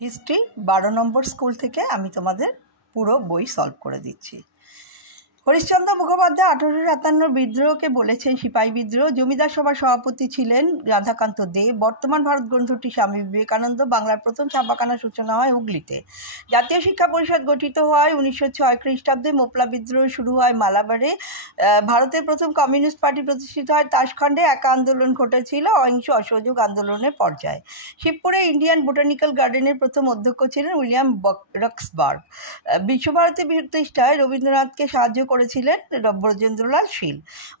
History 12 নম্বর school থেকে আমি তোমাদের পুরো বই সলভ করে দিচ্ছি। হরিশ্চন্দ্র মুখোপাধ্যায় 1857 বিদ্রোহকে বলেছেন সিপাহী বিদ্রোহ। জমিদার সভার সভাপতি ছিলেন রাধাকান্ত দে। বর্তমান ভারত গ্রন্থটি স্বামী বিবেকানন্দ। বাংলার প্রথম ছাপাখানার সূচনা হয় হুগলিতে। জাতীয় শিক্ষা পরিষদ গঠিত হয় 1906 খ্রিস্টাব্দে। মোপলা বিদ্রোহ শুরু হয় মালাবারে। ভারতের প্রথম কমিউনিস্ট পার্টি প্রতিষ্ঠিত হয় তাশখণ্ডে। একা আন্দোলন ঘটেছিল অহিংস অসহযোগ আন্দোলনের পর্যায়ে। শিবপুরে ইন্ডিয়ান বোটানিক্যাল গার্ডেনের প্রথম অধ্যক্ষ ছিলেন উইলিয়াম রক্সবার্গ। বিশ্বভারতী প্রতিষ্ঠায় রবীন্দ্রনাথকে সাহায্য করেছিলেন ব্রজেন্দ্রলাল শীল।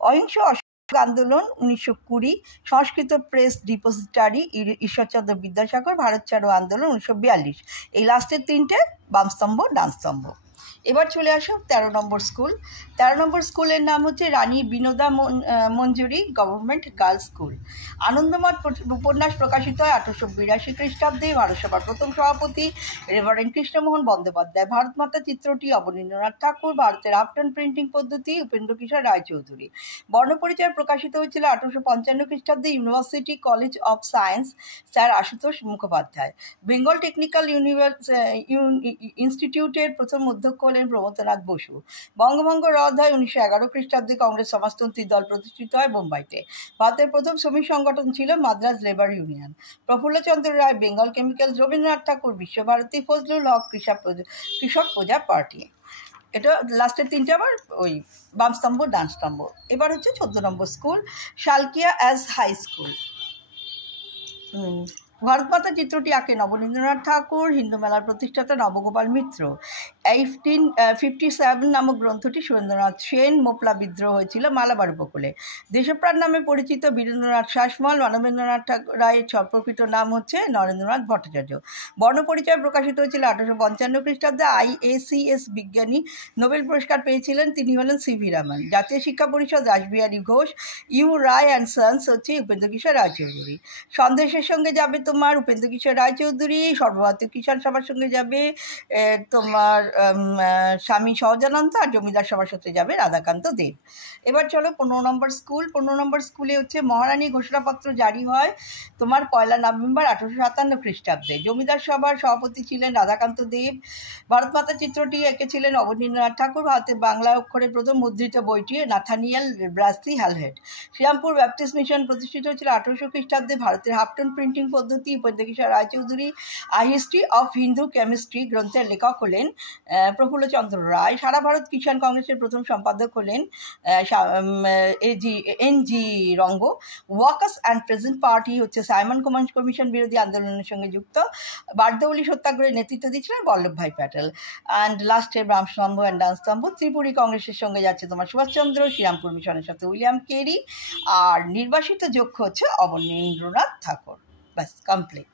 অহিংস অসহযোগ আন্দোলন 1920। সংস্কৃত প্রেস ডিপোজিটারি ঈশ্বরচন্দ্র বিদ্যাসাগর। ভারত ছাড়ো আন্দোলন 1942। এই লাস্টের তিনটে বামস্তম্ভ ডানস্তম্ভ। এবার চলে আসো 13 নম্বর স্কুল। 13 নম্বর স্কুলের নাম হচ্ছে রানী বিনোদা মঞ্জুরি গভর্নমেন্ট গার্লস স্কুল। আনন্দমঠ উপন্যাস প্রকাশিত হয় 1882 খ্রিস্টাব্দে। ভারতসভার প্রথম সভাপতি রেভারেন্ড কৃষ্ণমোহন বন্দ্যোপাধ্যায়। ভারতমাতা চিত্রটি অবনীন্দ্রনাথ ঠাকুর। ভারতের আফটার্ন প্রিন্টিং পদ্ধতি উপেন্দ্রকিশোর রায়চৌধুরী। বর্ণপরিচয় প্রকাশিত হয়েছিল 1855 খ্রিস্টাব্দে। University college of science sir Ashutosh Mukhopadhyay. Bengal technical ইনস্টিটিউটের প্রথম অধ্যক্ষ হলেন প্রমথনাথ বসু। বঙ্গভঙ্গ রদ হয় 1911 খ্রিস্টাব্দে। কংগ্রেস সমাজতন্ত্রী দল প্রতিষ্ঠিত হয় বোম্বাইতে। ভারতের প্রথম শ্রমিক সংগঠন ছিল মাদ্রাজ লেবার ইউনিয়ন। প্রফুল্লচন্দ্র রায় বেঙ্গল কেমিক্যালস। রবীন্দ্রনাথ ঠাকুর বিশ্বভারতী। ফজলুল হক কৃষক প্রজা পার্টি। এটা লাস্টের তিনটে আবার ওই বামস্তম্ভ ডানস্তম্ভ। এবার হচ্ছে 14 number school Salkia as high school. Bharatmata চিত্রটি আঁকেন অবনীন্দ্রনাথ ঠাকুর। হিন্দু মেলার প্রতিষ্ঠাতা নবগোপাল মিত্র। 1857 নামক গ্রন্থটি সুরেন্দ্রনাথ সেন। মোপলা বিদ্রোহ হয়েছিল মালাবার উপকূলে। দেশপ্রাণ নামে পরিচিত বীরেন্দ্রনাথ শাসমল। মানবেন্দ্রনাথ রায়ের প্রকৃত নাম হচ্ছে নরেন্দ্রনাথ ভট্টাচার্য। বর্ণপরিচয় প্রকাশিত হয়েছিল 1855 খ্রিস্টাব্দে। IACS বিজ্ঞানী নোবেল পুরস্কার পেয়েছিলেন, তিনি হলেন CV Ramon. Jatiya Shiksha Parishad Rashbehari Ghosh. U Ray and sons হচ্ছে উপেন্দ্রকিশোর রায়চৌধুরী। সন্দেশের সঙ্গে যাবে তোমার উপেন্দ্রকিশোর রায়চৌধুরী। সর্বভারতীয় কিষাণ সভার সঙ্গে যাবে তোমার স্বামী সহজানন্দ। আর জমিদার সভার সাথে যাবে রাধাকান্ত দেব। এবার চলো 15 নম্বর স্কুল। 15 নম্বর স্কুলে হচ্ছে মহারানী ঘোষণাপত্র জারি হয় তোমার 1 নভেম্বর 1857 খ্রিস্টাব্দে। জমিদার সভার সভাপতি ছিলেন রাধাকান্ত দেব। ভারতমাতা চিত্রটি এঁকেছিলেন অবনীন্দ্রনাথ ঠাকুর। ভারতের বাংলা অক্ষরের প্রথম মুদ্রিত বইটি Nathaniel Brassey Halhed. Serampore Baptist mission প্রতিষ্ঠিত হয়েছিল 1800 খ্রিস্টাব্দে। ভারতের হাফটন প্রিন্টিং পদ্ধতি Upendrakishore Raychaudhuri. History of Hindu chemistry গ্রন্থের লেখক হলেন প্রফুল্লচন্দ্র রায়। সারা ভারত কিষাণ কংগ্রেসের প্রথম সম্পাদক হলেন NG রঙ্গ। ওয়ার্কার্স অ্যান্ড প্রেজেন্ট পার্টি হচ্ছে সাইমন কমিশন বিরোধী আন্দোলনের সঙ্গে যুক্ত। বারদৌলি সত্যাগ্রহের নেতৃত্ব দিয়েছিলেন বল্লভভাই প্যাটেল। অ্যান্ড লাস্টের বামস্তম্ভ অ্যান্ড ডানস্তম্ভ। ত্রিপুরী কংগ্রেসের সঙ্গে যাচ্ছে তোমার সুভাষচন্দ্র। শ্রীরামপুর মিশনের সাথে উইলিয়াম কেরি। আর নির্বাসিত যোগ্য হচ্ছে অবনীন্দ্রনাথ ঠাকুর। ব্যাস কমপ্লিট।